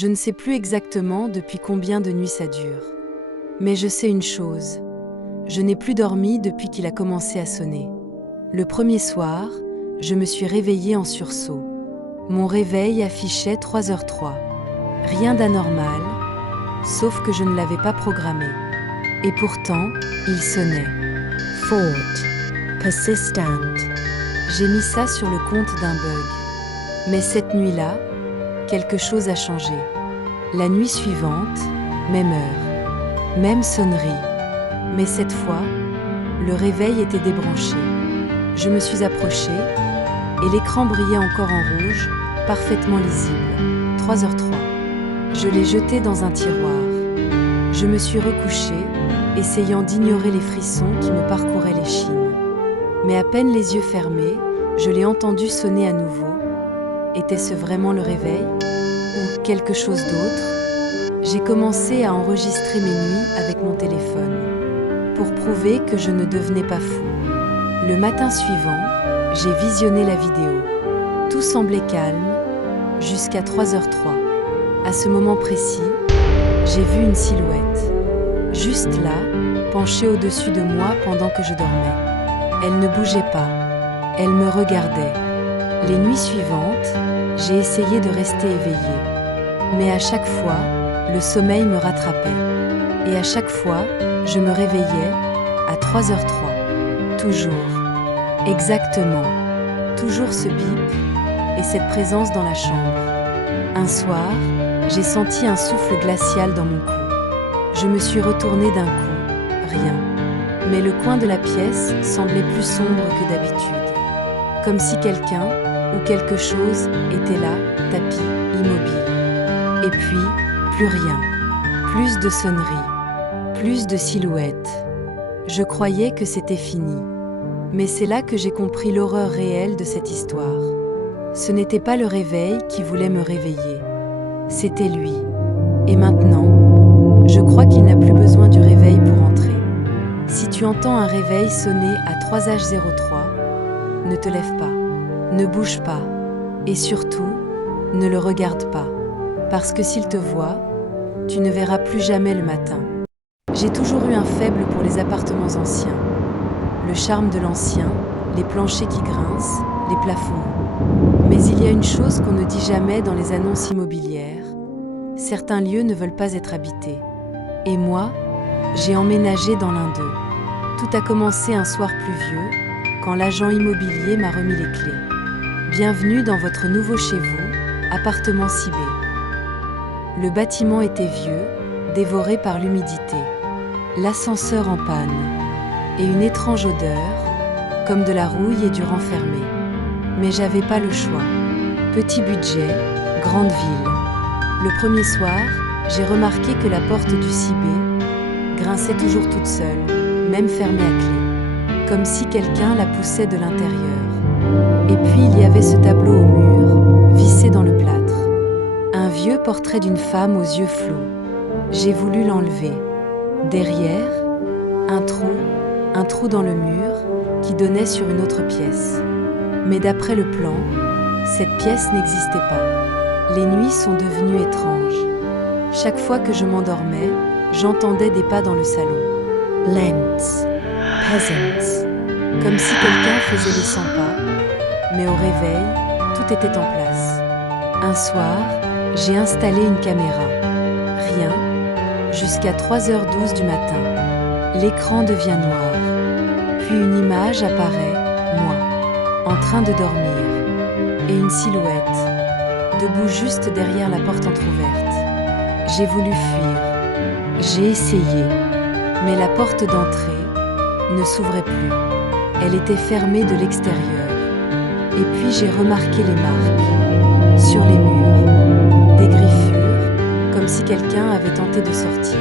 Je ne sais plus exactement depuis combien de nuits ça dure. Mais je sais une chose, je n'ai plus dormi depuis qu'il a commencé à sonner. Le premier soir, je me suis réveillée en sursaut. Mon réveil affichait 3h03. Rien d'anormal, sauf que je ne l'avais pas programmé. Et pourtant, il sonnait. Fault. Persistent. J'ai mis ça sur le compte d'un bug. Mais cette nuit-là, quelque chose a changé. La nuit suivante, même heure, même sonnerie. Mais cette fois, le réveil était débranché. Je me suis approchée et l'écran brillait encore en rouge, parfaitement lisible. 3h03. Je l'ai jeté dans un tiroir. Je me suis recouchée, essayant d'ignorer les frissons qui me parcouraient l'échine. Mais à peine les yeux fermés, je l'ai entendu sonner à nouveau. Était-ce vraiment le réveil ? Ou quelque chose d'autre ? J'ai commencé à enregistrer mes nuits avec mon téléphone, pour prouver que je ne devenais pas fou. Le matin suivant, j'ai visionné la vidéo. Tout semblait calme, jusqu'à 3h03. À ce moment précis, j'ai vu une silhouette. Juste là, penchée au-dessus de moi pendant que je dormais. Elle ne bougeait pas. Elle me regardait. Les nuits suivantes, j'ai essayé de rester éveillée. Mais à chaque fois, le sommeil me rattrapait. Et à chaque fois, je me réveillais à 3h03. Toujours. Exactement. Toujours ce bip et cette présence dans la chambre. Un soir, j'ai senti un souffle glacial dans mon cou. Je me suis retournée d'un coup. Rien. Mais le coin de la pièce semblait plus sombre que d'habitude. Comme si quelqu'un ou quelque chose était là, tapis, immobile. Et puis, plus rien. Plus de sonneries. Plus de silhouettes. Je croyais que c'était fini. Mais c'est là que j'ai compris l'horreur réelle de cette histoire. Ce n'était pas le réveil qui voulait me réveiller. C'était lui. Et maintenant, je crois qu'il n'a plus besoin du réveil pour entrer. Si tu entends un réveil sonner à 3h03, ne te lève pas, ne bouge pas, et surtout, ne le regarde pas. Parce que s'il te voit, tu ne verras plus jamais le matin. J'ai toujours eu un faible pour les appartements anciens. Le charme de l'ancien, les planchers qui grincent, les plafonds. Mais il y a une chose qu'on ne dit jamais dans les annonces immobilières. Certains lieux ne veulent pas être habités. Et moi, j'ai emménagé dans l'un d'eux. Tout a commencé un soir pluvieux, quand l'agent immobilier m'a remis les clés. Bienvenue dans votre nouveau chez vous, appartement 6B. Le bâtiment était vieux, dévoré par l'humidité. L'ascenseur en panne. Et une étrange odeur, comme de la rouille et du renfermé. Mais j'avais pas le choix. Petit budget, grande ville. Le premier soir, j'ai remarqué que la porte du 6B grinçait toujours toute seule, même fermée à clé, comme si quelqu'un la poussait de l'intérieur. Et puis il y avait ce tableau au mur, vissé dans le plâtre. Un vieux portrait d'une femme aux yeux flous. J'ai voulu l'enlever. Derrière, un trou dans le mur qui donnait sur une autre pièce. Mais d'après le plan, cette pièce n'existait pas. Les nuits sont devenues étranges. Chaque fois que je m'endormais, j'entendais des pas dans le salon. Lents. Peasants. Comme si quelqu'un faisait les 100 pas, mais au réveil, tout était en place. Un soir, j'ai installé une caméra. Rien, jusqu'à 3h12 du matin. L'écran devient noir. Puis une image apparaît, moi, en train de dormir. Et une silhouette, debout juste derrière la porte entr'ouverte. J'ai voulu fuir. J'ai essayé. Mais la porte d'entrée ne s'ouvrait plus. Elle était fermée de l'extérieur. Et puis j'ai remarqué les marques. Sur les murs. Des griffures, comme si quelqu'un avait tenté de sortir.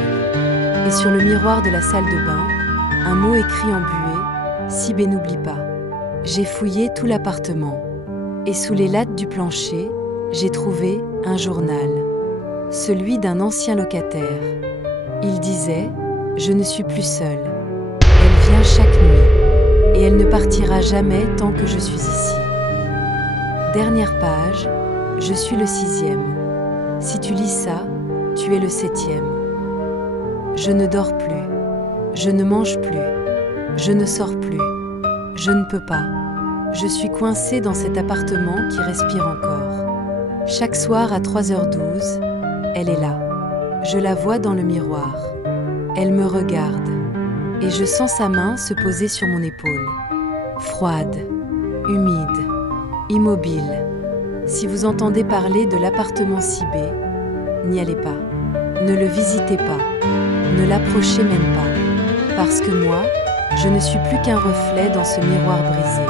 Et sur le miroir de la salle de bain, un mot écrit en buée, 6B n'oublie pas. J'ai fouillé tout l'appartement. Et sous les lattes du plancher, j'ai trouvé un journal. Celui d'un ancien locataire. Il disait « Je ne suis plus seule. Elle vient chaque nuit. Et elle ne partira jamais tant que je suis ici. » Dernière page, je suis le 6e. Si tu lis ça, tu es le 7e. Je ne dors plus. Je ne mange plus. Je ne sors plus. Je ne peux pas. Je suis coincée dans cet appartement qui respire encore. Chaque soir à 3h12, elle est là. Je la vois dans le miroir. Elle me regarde. Et je sens sa main se poser sur mon épaule. Froide, humide, immobile. Si vous entendez parler de l'appartement Cibé, n'y allez pas. Ne le visitez pas. Ne l'approchez même pas. Parce que moi, je ne suis plus qu'un reflet dans ce miroir brisé.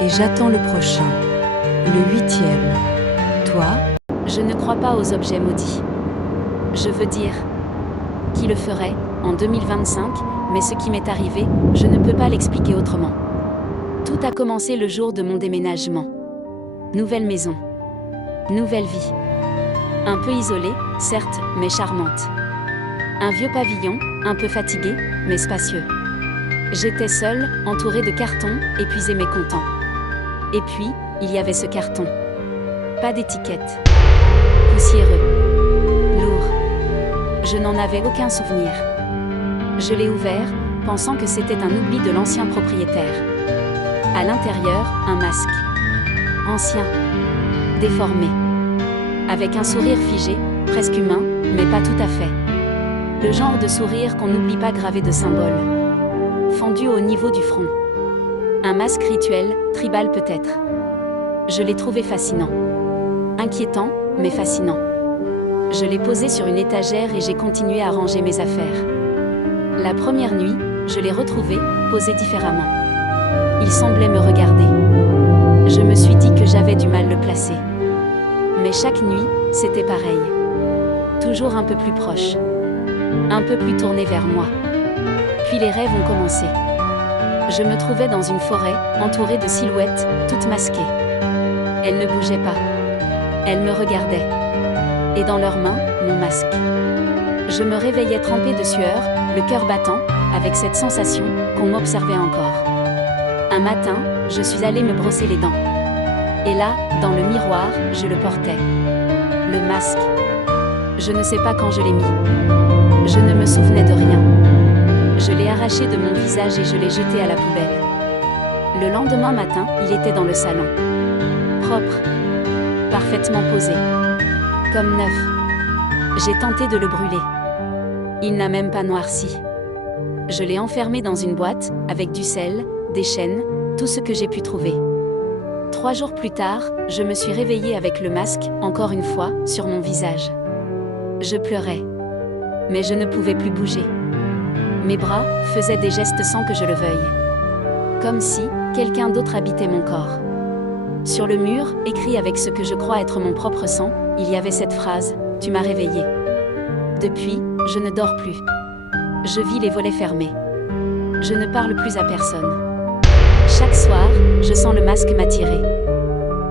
Et j'attends le prochain, le 8e. Toi? Je ne crois pas aux objets maudits. Je veux dire, qui le ferait, en 2025, mais ce qui m'est arrivé, je ne peux pas l'expliquer autrement. Tout a commencé le jour de mon déménagement. Nouvelle maison. Nouvelle vie. Un peu isolée, certes, mais charmante. Un vieux pavillon, un peu fatigué, mais spacieux. J'étais seule, entourée de cartons, épuisée mais content. Et puis, il y avait ce carton. Pas d'étiquette. Poussiéreux. Lourd. Je n'en avais aucun souvenir. Je l'ai ouvert, pensant que c'était un oubli de l'ancien propriétaire. À l'intérieur, un masque. Ancien. Déformé. Avec un sourire figé, presque humain, mais pas tout à fait. Le genre de sourire qu'on n'oublie pas gravé de symboles. Fendu au niveau du front. Un masque rituel, tribal peut-être. Je l'ai trouvé fascinant. Inquiétant, mais fascinant. Je l'ai posé sur une étagère et j'ai continué à ranger mes affaires. La première nuit, je l'ai retrouvé, posé différemment. Il semblait me regarder. Je me suis dit que j'avais du mal le placer. Mais chaque nuit, c'était pareil. Toujours un peu plus proche. Un peu plus tourné vers moi. Puis les rêves ont commencé. Je me trouvais dans une forêt, entourée de silhouettes, toutes masquées. Elles ne bougeaient pas. Elles me regardaient. Et dans leurs mains, mon masque. Je me réveillais trempée de sueur, le cœur battant, avec cette sensation qu'on m'observait encore. Un matin, je suis allée me brosser les dents. Et là, dans le miroir, je le portais. Le masque. Je ne sais pas quand je l'ai mis. Je ne me souvenais de rien. Je l'ai arraché de mon visage et je l'ai jeté à la poubelle. Le lendemain matin, il était dans le salon. Propre. Parfaitement posé. Comme neuf. J'ai tenté de le brûler. Il n'a même pas noirci. Je l'ai enfermé dans une boîte, avec du sel, des chaînes, tout ce que j'ai pu trouver. 3 jours plus tard, je me suis réveillée avec le masque, encore une fois, sur mon visage. Je pleurais. Mais je ne pouvais plus bouger. Mes bras faisaient des gestes sans que je le veuille. Comme si quelqu'un d'autre habitait mon corps. Sur le mur, écrit avec ce que je crois être mon propre sang, il y avait cette phrase « Tu m'as réveillée ». Depuis, je ne dors plus. Je vis les volets fermés. Je ne parle plus à personne. Chaque soir, je sens le masque m'attirer.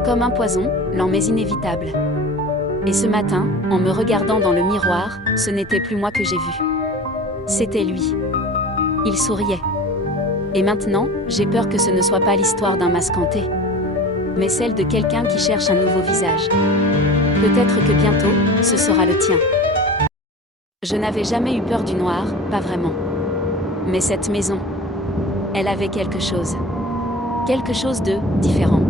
Comme un poison, lent mais inévitable. Et ce matin, en me regardant dans le miroir, ce n'était plus moi que j'ai vu. C'était lui. Il souriait. Et maintenant, j'ai peur que ce ne soit pas l'histoire d'un masque hanté, mais celle de quelqu'un qui cherche un nouveau visage. Peut-être que bientôt, ce sera le tien. Je n'avais jamais eu peur du noir, pas vraiment. Mais cette maison, elle avait quelque chose. Quelque chose de différent.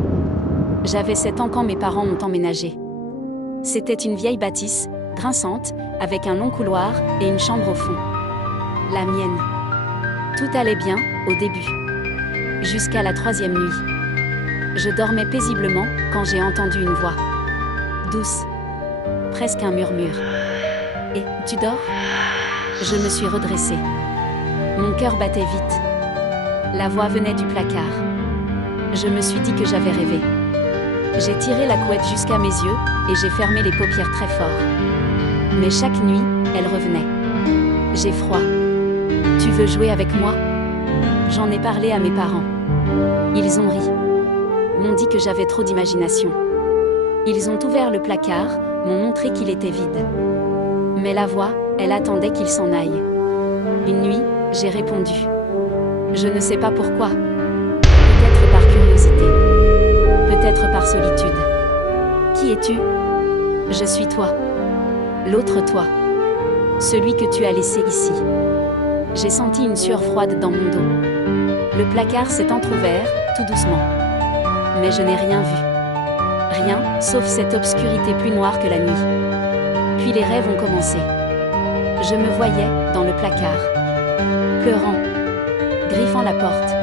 J'avais 7 ans quand mes parents ont emménagé. C'était une vieille bâtisse, grinçante, avec un long couloir et une chambre au fond. La mienne. Tout allait bien, au début. Jusqu'à la 3e nuit. Je dormais paisiblement quand j'ai entendu une voix. Douce. Presque un murmure. « Et, tu dors ?» Je me suis redressée. Mon cœur battait vite. La voix venait du placard. Je me suis dit que j'avais rêvé. J'ai tiré la couette jusqu'à mes yeux, et j'ai fermé les paupières très fort. Mais chaque nuit, elle revenait. J'ai froid. Tu veux jouer avec moi ? J'en ai parlé à mes parents. Ils ont ri. M'ont dit que j'avais trop d'imagination. Ils ont ouvert le placard, m'ont montré qu'il était vide. Mais la voix, elle attendait qu'il s'en aille. Une nuit, j'ai répondu. Je ne sais pas pourquoi. Peut-être par curiosité. Peut-être par solitude. Qui es-tu ? Je suis toi. L'autre toi. Celui que tu as laissé ici. J'ai senti une sueur froide dans mon dos. Le placard s'est entrouvert, tout doucement. Mais je n'ai rien vu. Rien, sauf cette obscurité plus noire que la nuit. Puis les rêves ont commencé. Je me voyais, dans le placard. Pleurant. Griffant la porte.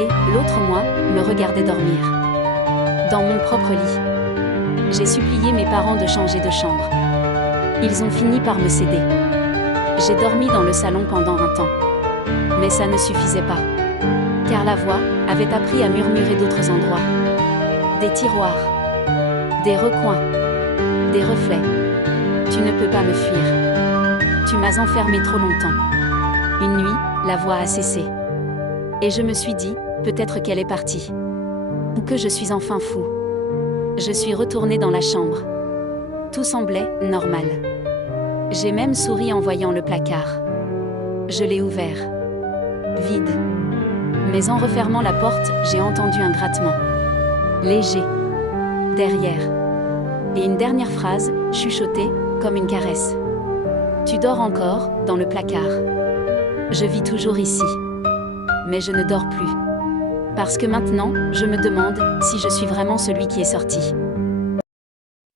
Et, l'autre moi, me regardait dormir. Dans mon propre lit. J'ai supplié mes parents de changer de chambre. Ils ont fini par me céder. J'ai dormi dans le salon pendant un temps. Mais ça ne suffisait pas. Car la voix avait appris à murmurer d'autres endroits. Des tiroirs. Des recoins. Des reflets. Tu ne peux pas me fuir. Tu m'as enfermé trop longtemps. Une nuit, la voix a cessé. Et je me suis dit, peut-être qu'elle est partie. Ou que je suis enfin fou. Je suis retournée dans la chambre. Tout semblait normal. J'ai même souri en voyant le placard. Je l'ai ouvert. Vide. Mais en refermant la porte, j'ai entendu un grattement. Léger. Derrière. Et une dernière phrase, chuchotée, comme une caresse. Tu dors encore, dans le placard. Je vis toujours ici. Mais je ne dors plus. Parce que maintenant, je me demande si je suis vraiment celui qui est sorti.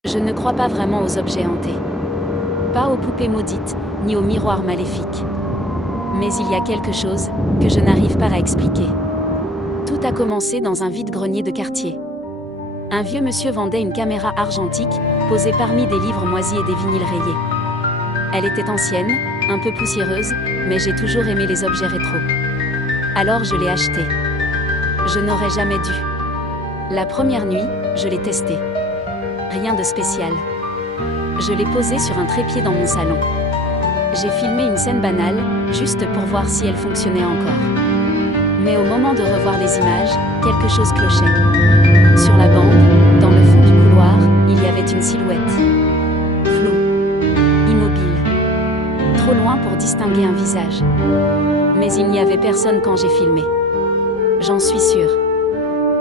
Je ne crois pas vraiment aux objets hantés. Pas aux poupées maudites, ni aux miroirs maléfiques. Mais il y a quelque chose que je n'arrive pas à expliquer. Tout a commencé dans un vide-grenier de quartier. Un vieux monsieur vendait une caméra argentique, posée parmi des livres moisis et des vinyles rayés. Elle était ancienne, un peu poussiéreuse, mais j'ai toujours aimé les objets rétro. Alors je l'ai achetée. Je n'aurais jamais dû. La première nuit, je l'ai testée. Rien de spécial. Je l'ai posée sur un trépied dans mon salon. J'ai filmé une scène banale, juste pour voir si elle fonctionnait encore. Mais au moment de revoir les images, quelque chose clochait. Sur la bande, dans le fond du couloir, il y avait une silhouette. Floue. Immobile. Trop loin pour distinguer un visage. Mais il n'y avait personne quand j'ai filmé. J'en suis sûre.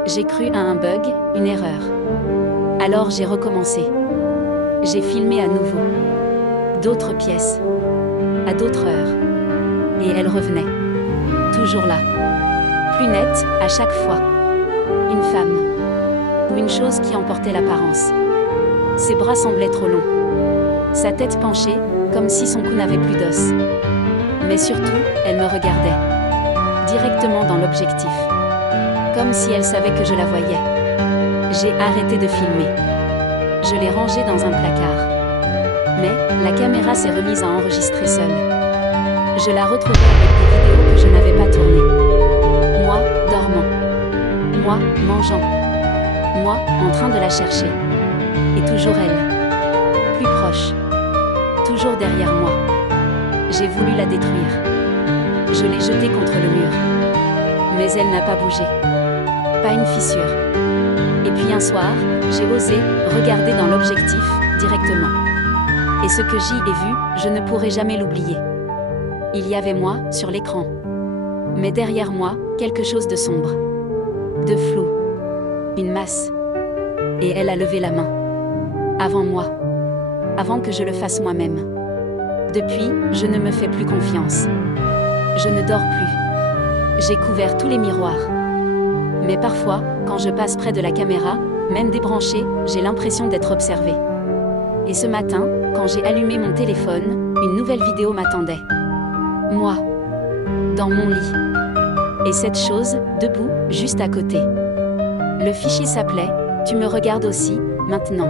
J'ai cru à un bug, une erreur. Alors j'ai recommencé. J'ai filmé à nouveau. D'autres pièces. À d'autres heures. Et elle revenait. Toujours là. Plus nette, à chaque fois. Une femme. Ou une chose qui emportait l'apparence. Ses bras semblaient trop longs. Sa tête penchée, comme si son cou n'avait plus d'os. Mais surtout, elle me regardait. Directement dans l'objectif. Comme si elle savait que je la voyais. J'ai arrêté de filmer. Je l'ai rangée dans un placard. Mais, la caméra s'est remise à enregistrer seule. Je la retrouvais avec des vidéos que je n'avais pas tournées. Moi, dormant. Moi, mangeant. Moi, en train de la chercher. Et toujours elle. Plus proche. Toujours derrière moi. J'ai voulu la détruire. Je l'ai jetée contre le mur. Mais elle n'a pas bougé. Pas une fissure. Et puis un soir, j'ai osé regarder dans l'objectif, directement. Et ce que j'y ai vu, je ne pourrai jamais l'oublier. Il y avait moi, sur l'écran. Mais derrière moi, quelque chose de sombre. De flou. Une masse. Et elle a levé la main. Avant moi. Avant que je le fasse moi-même. Depuis, je ne me fais plus confiance. Je ne dors plus. J'ai couvert tous les miroirs. Mais parfois, quand je passe près de la caméra, même débranchée, j'ai l'impression d'être observée. Et ce matin, quand j'ai allumé mon téléphone, une nouvelle vidéo m'attendait. Moi. Dans mon lit. Et cette chose, debout, juste à côté. Le fichier s'appelait « Tu me regardes aussi, maintenant ».